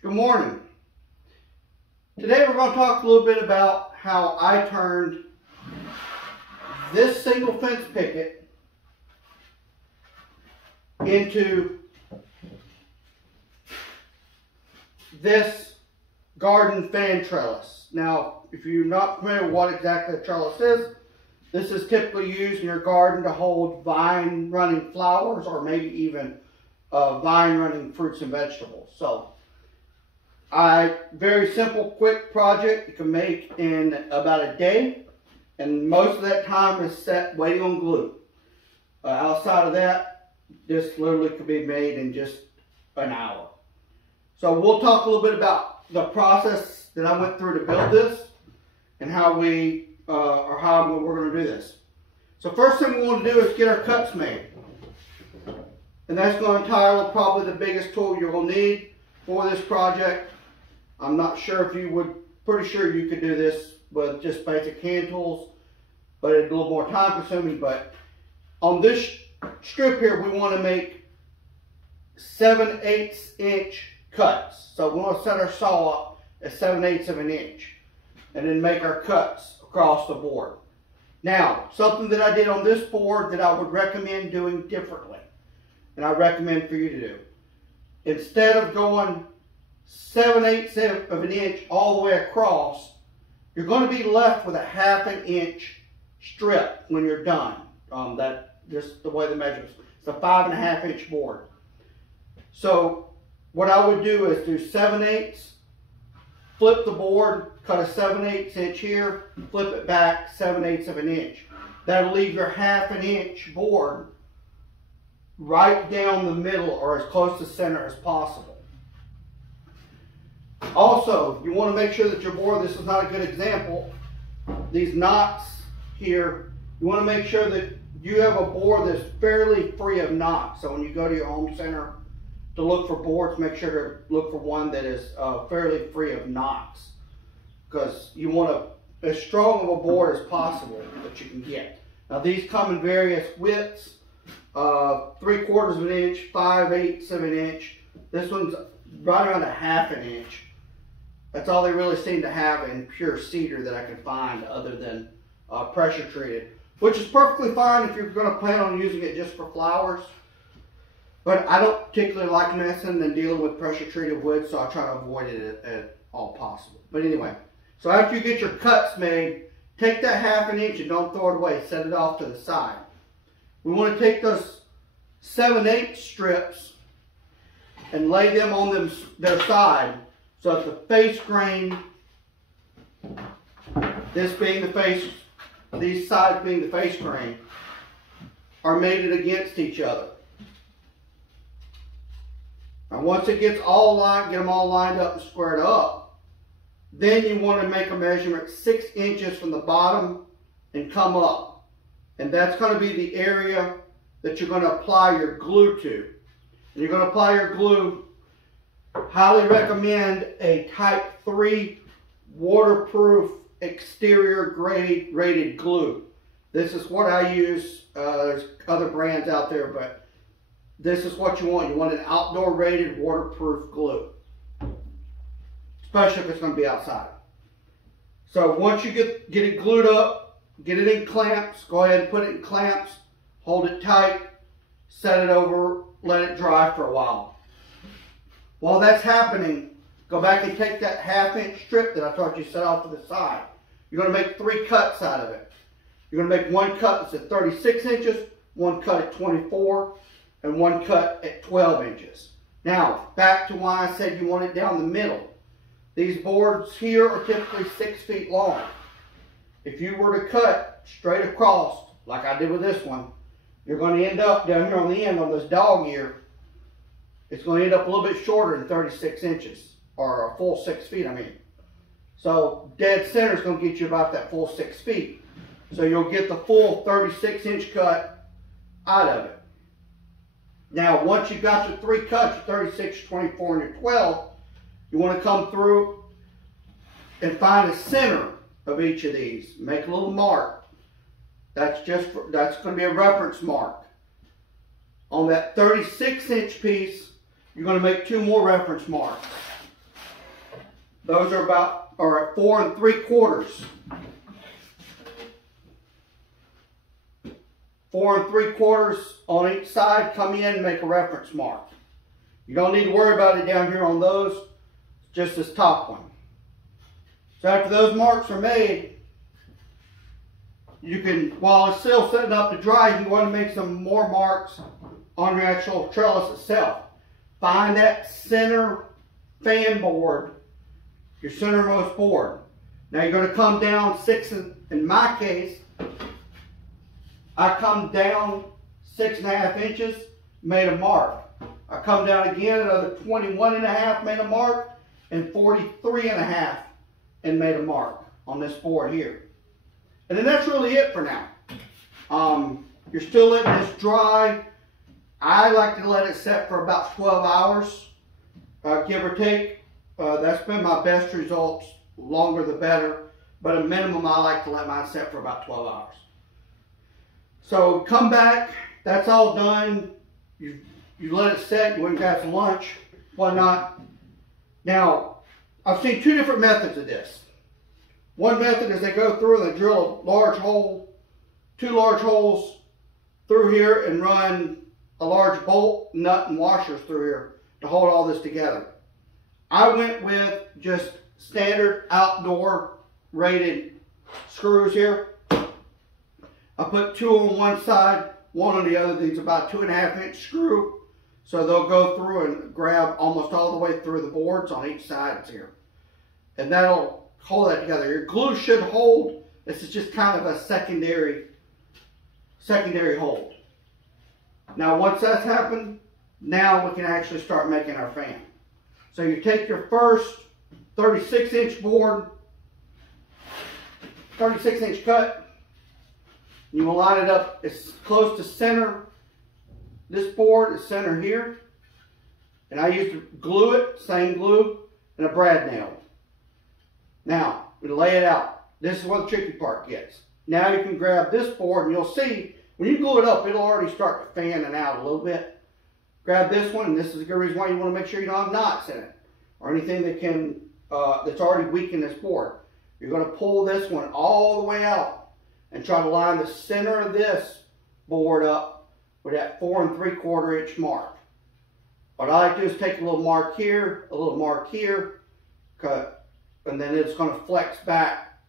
Good morning. Today we're going to talk a little bit about how I turned this single fence picket into this garden fan trellis. Now, if you're not familiar with what exactly a trellis is, this is typically used in your garden to hold vine running flowers or maybe even vine running fruits and vegetables. So, very simple, quick project you can make in about a day, and most of that time is set waiting on glue. Outside of that, this literally could be made in just an hour. So we'll talk a little bit about the process that I went through to build this and how we're going to do this. So first thing we want to do is get our cuts made, and that's going to entail probably the biggest tool you're going to need for this project. I'm not sure if you would, pretty sure you could do this with just basic hand tools, but it's a little more time consuming. But on this strip here, we want to make 7/8 inch cuts. So we want to set our saw up at 7/8 of an inch and then make our cuts across the board. Now, something that I did on this board that I would recommend doing differently, and I recommend for you to do, instead of going 7/8 of an inch all the way across, you're going to be left with a 1/2 inch strip when you're done. That just the way the measurements. It's a 5.5 inch board. So what I would do is do 7/8, flip the board, cut a 7/8 inch here, flip it back 7/8 of an inch. That'll leave your 1/2 inch board right down the middle or as close to center as possible. Also, you want to make sure that your board, this is not a good example, these knots here, you want to make sure that you have a board that's fairly free of knots. So when you go to your home center to look for boards, make sure to look for one that is fairly free of knots, because you want as strong of a board as possible that you can get. Now these come in various widths, 3/4 of an inch, 5/8 of an inch. This one's right around a 1/2 inch. That's all they really seem to have in pure cedar that I can find, other than pressure treated, which is perfectly fine if you're going to plan on using it just for flowers. But I don't particularly like messing and dealing with pressure treated wood, so I try to avoid it at all possible. But anyway, so after you get your cuts made, take that 1/2 inch and don't throw it away. Set it off to the side. We want to take those 7/8 strips and lay them on their side, so that the face grain, this being the face, these sides being the face grain, are mated against each other. Now once it gets all lined, get them all lined up and squared up, then you want to make a measurement 6 inches from the bottom and come up. And that's going to be the area that you're going to apply your glue to. And you're going to apply your glue, highly recommend a type 3 waterproof exterior grade rated glue. This is what I use. There's other brands out there, but this is what you want. You want an outdoor rated waterproof glue, especially if it's going to be outside. So once you get it glued up, get it in clamps, go ahead and put it in clamps, hold it tight, set it over, let it dry for a while. While that's happening, go back and take that 1/2 inch strip that I taught you set off to the side. You're going to make 3 cuts out of it. You're going to make one cut that's at 36 inches, one cut at 24, and one cut at 12 inches. Now, back to why I said you want it down the middle. These boards here are typically 6 feet long. If you were to cut straight across, like I did with this one, you're going to end up down here on the end on this dog ear. It's going to end up a little bit shorter than 36 inches, or a full 6 feet, I mean. So dead center is going to get you about that full 6 feet. So you'll get the full 36 inch cut out of it. Now once you've got your 3 cuts, your 36, your 24, and your 12, you want to come through and find the center of each of these. Make a little mark. That's going to be a reference mark. On that 36 inch piece, you're going to make 2 more reference marks. Those are at 4 3/4. 4 3/4 on each side. Come in, make a reference mark. You don't need to worry about it down here on those, just this top one. So after those marks are made, you can, while it's still setting up to dry, you want to make some more marks on your actual trellis itself. Find that center fan board, your centermost board. Now you're going to come down 6, in my case, I come down 6.5 inches, made a mark. I come down again another 21.5, made a mark, and 43.5, and made a mark on this board here. And then that's really it for now. You're still letting this dry. I like to let it set for about 12 hours, give or take. That's been my best results. Longer the better. But a minimum, I like to let mine set for about 12 hours. So come back. That's all done. You let it set. You went and got some lunch, whatnot. Now, I've seen 2 different methods of this. One method is they go through and they drill a large hole, 2 large holes through here, and run a large bolt, nut, and washers through here to hold all this together. I went with just standard outdoor rated screws here. I put 2 on one side, 1 on the other. These are about 2.5 inch screw. So they'll go through and grab almost all the way through the boards on each side here. And that'll hold that together. Your glue should hold. This is just kind of a secondary hold. Now once that's happened, now we can actually start making our fan. So you take your first 36 inch board, 36 inch cut, you will line it up as close to center. This board is center here. And I used to glue it, same glue, and a brad nail. Now, we lay it out. This is where the tricky part gets. Now you can grab this board and you'll see, when you glue it up, it'll already start fanning out a little bit. Grab this one, and this is a good reason why you want to make sure you don't have knots in it, or anything that can, that's already weak in this board. You're going to pull this one all the way out and try to line the center of this board up with that 4 3/4 inch mark. What I like to do is take a little mark here, a little mark here, cut, and then it's going to flex back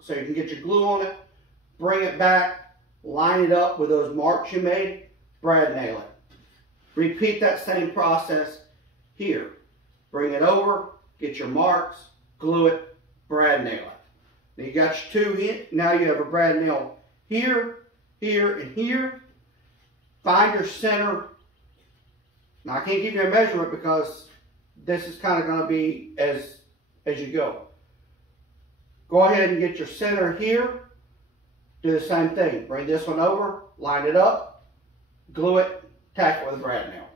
so you can get your glue on it, bring it back, line it up with those marks you made, brad nail it. Repeat that same process here. Bring it over, get your marks, glue it, brad nail it. Now you got your 2 here. Now you have a brad nail here, here, and here. Find your center. Now I can't give you a measurement because this is kind of going to be as you go. Go ahead and get your center here. Do the same thing. Bring this one over, line it up, glue it, tack it with a brad nail.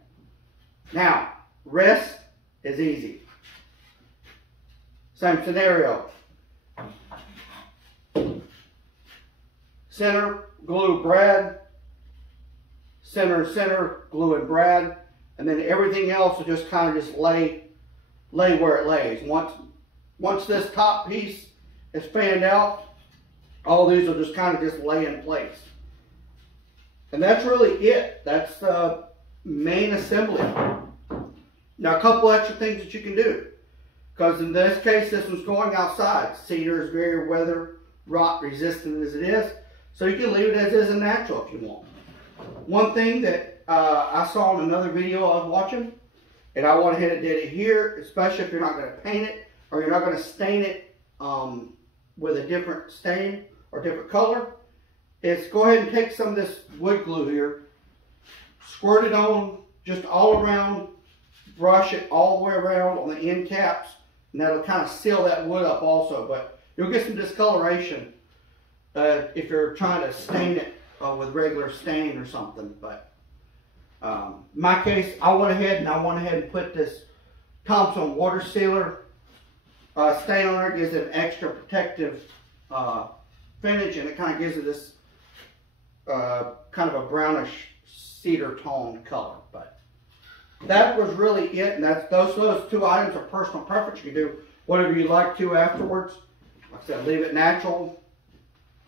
Now, rest is easy. Same scenario. Center, glue, brad. Center, glue, and brad. And then everything else will just kind of just lay where it lays. Once this top piece is fanned out, all these will just kind of just lay in place. And that's really it. That's the main assembly. Now a couple extra things that you can do. Because in this case, this one's going outside. Cedar is very weather rot resistant as it is. So you can leave it as is and natural if you want. One thing that I saw in another video I was watching, and I went ahead and did it here, especially if you're not going to paint it or you're not going to stain it with a different stain or different color, is go ahead and take some of this wood glue here, squirt it on just all around, brush it all the way around on the end caps, and that'll kind of seal that wood up also. But you'll get some discoloration if you're trying to stain it with regular stain or something. But in my case, I went ahead and put this Thompson water sealer stain on there. It gives it an extra protective finish, and it kind of gives it this kind of a brownish cedar tone color. But that was really it, and those 2 items are personal preference. You can do whatever you like to afterwards. Like I said, leave it natural.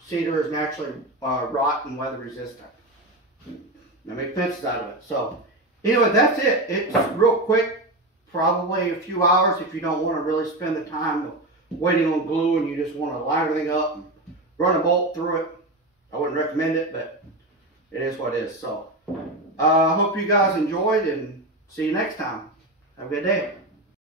Cedar is naturally rot and weather resistant. I make fences out of it. So anyway, that's it. It's real quick, probably a few hours if you don't want to really spend the time of waiting on glue and you just want to line everything up and run a bolt through it. I wouldn't recommend it, but it is what it is. So I hope you guys enjoyed, and see you next time. Have a good day.